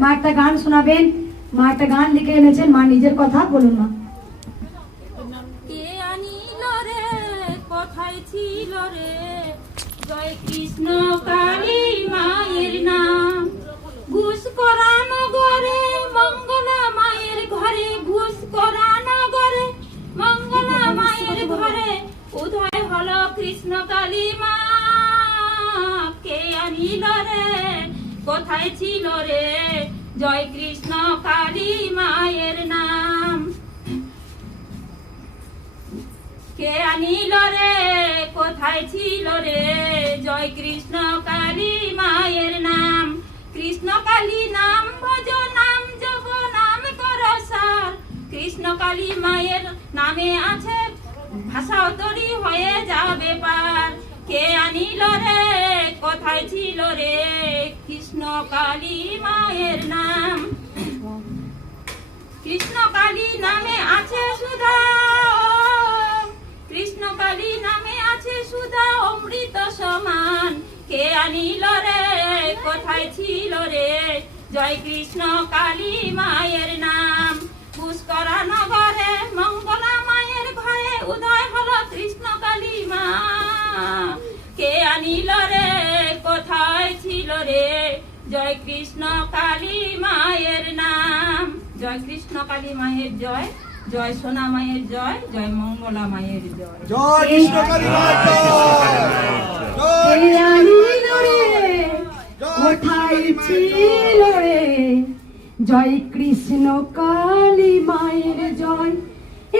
মা একটা গান শোনাবেন। মা একটা গান লিখে এনেছেন, মা নিজের কথা বলুন মা। কে আনিল রে, কোথায় ছিল রে, জয় কৃষ্ণ কালী মায়ের নাম। ঘুষ করানো ঘরে মঙ্গলা মায়ের ঘরে, ঘুষ করানো ঘরে মঙ্গলা মায়ের ঘরে, উদয় হলো কৃষ্ণ কালী মা। কে আনিল রে, কোথায় ছিল রে, জয় কৃষ্ণ কালী মায়ের নাম। কে আনিল রে, কোথায় ছিল রে, জয় কৃষ্ণ কালী মায়ের নাম। কৃষ্ণ কালী নাম ভজ, নাম জপ, নাম কর সার। কৃষ্ণ কালী মায়ের নামে আছে ভাষা তরি হয়ে যাবে পার। কে আনিল রে, কোথায় ছিল রে, কৃষ্ণ কালী মায়ের নাম। কৃষ্ণ কালী নামে আছে সুধা, কৃষ্ণ কালী নামে আছে সুধা অমৃত সমান। কে আনিল রে, কোথায় ছিল রে, জয় কৃষ্ণ কালী মায়ের নাম। পুষ্করা নগরে মঙ্গলা মায়ের ঘরে, উদয় হলো কৃষ্ণ কালী মা। কে আনিল রে, কোথায় ছিল রে, জয় কৃষ্ণ কালী মায়ের নাম। জয় কৃষ্ণ কালী মায়ের জয়, জয় সোনা মায়ের জয়, জয় মঙ্গলা মায়ের জয়। জয় কৃষ্ণ কালী মায়ের জয়। কে আনিল রে, কোথায় ছিল রে, জয় কৃষ্ণ কালী মায়ের জয়।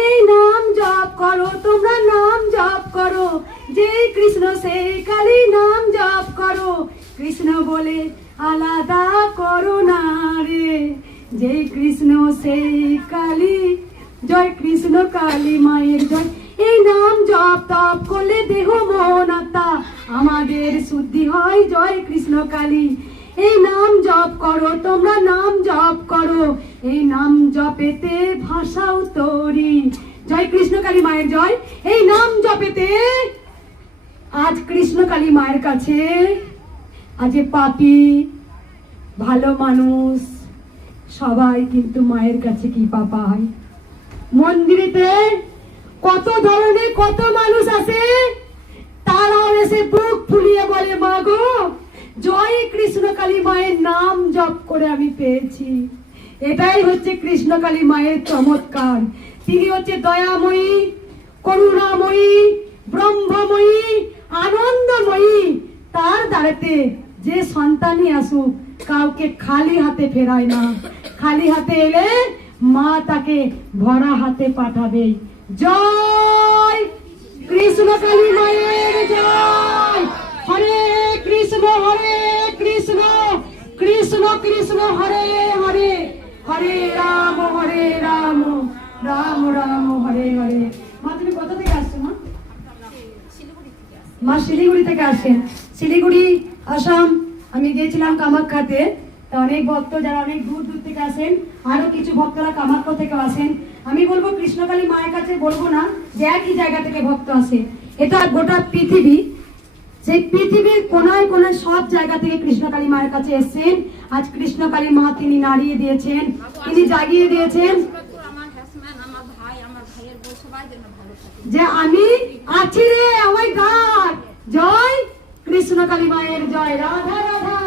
এই নাম জপ করো তোমরা, নাম জপ করো, যে কৃষ্ণ সেই কালী, নাম জপ করো। কৃষ্ণ বলে আলাদা করো না রে, যে কৃষ্ণ সেই কালী, জয় কৃষ্ণ কালী মায়ের জয়। এই নাম জপ তপ করলে দেহ মন আত্মা আমাদের শুদ্ধি হয়, জয় কৃষ্ণ কালী। এই নাম জপ করো তোমরা, নাম জপ করো, এই নাম জপেতে ভাষাও তরি, জয় কৃষ্ণ কালী মায়ের জয়। এই নাম জপেতে আজ কৃষ্ণ কালী মায়ের কাছে, আজ পাপী ভালো মানুষ সবাই কিন্তু মায়ের কাছে কি পায়। মন্দিরেতে কত ধরনের কত মানুষ আসে, তারাও এসে বুক ফুলিয়ে বলে মা গো, জয় কৃষ্ণ কালী মায়ের নাম জপ করে আমি পেয়েছি। এটাই হচ্ছে কৃষ্ণ কালী মায়ের চমৎকার। তিনি হচ্ছে দয়াময়ী, করুণাময়ী, ব্রহ্মময়ী, আনন্দময়ী। তার দ্বারাতে যে সন্তানই আসুক কাউকে খালি হাতে ফেরায় না, খালি হাতে এলে মা তাকে ভরা হাতে পাঠাবে। জয় কৃষ্ণ কালী মায়ের জয়। হরে কৃষ্ণ কৃষ্ণ কৃষ্ণ হরে হরে, হরে রাম রাম রাম হরে হরে। মা তুমি কোথা থেকে আসছো মা? মা শিলিগুড়ি থেকে আসেন। শিলিগুড়ি আসাম আমি গিয়েছিলাম কামাখ্যাতে, তা অনেক ভক্ত যারা অনেক দূর দূর থেকে আসেন, আরো কিছু ভক্তরা কামাখ্যা থেকে আসেন। আমি বলবো কৃষ্ণকালী মায়ের কাছে বলবো না যে একই জায়গা থেকে ভক্ত আসে, এটা গোটা পৃথিবী, সেই পৃথিবীর কোনায় কোনায় সব জায়গা থেকে কৃষ্ণকালী মায়ের কাছে এসেছেন। আজ কৃষ্ণকালী মা তিনি নাড়িয়ে দিয়েছেন, তিনি জাগিয়ে দিয়েছেন যে আমি আছি রে, আমার গান। জয় কৃষ্ণকালী মায়ের জয়। রাধা রাধা।